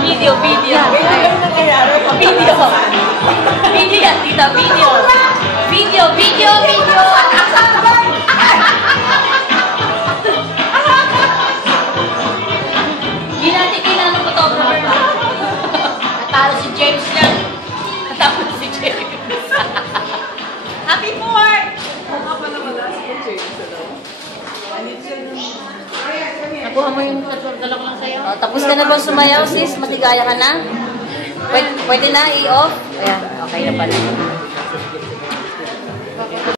Video. Video. Video yan, tita. Video. Hindi natin kailangan ng photographer pa. Natalo si James lang. Natalo si James. Happy 4th! Nakuha mo yung dala ko lang sa'yo. Oh, tapos ka na ba sumayaw, sis? Matigaya ka na? Pwede na i-off? Ayan, okay na pala.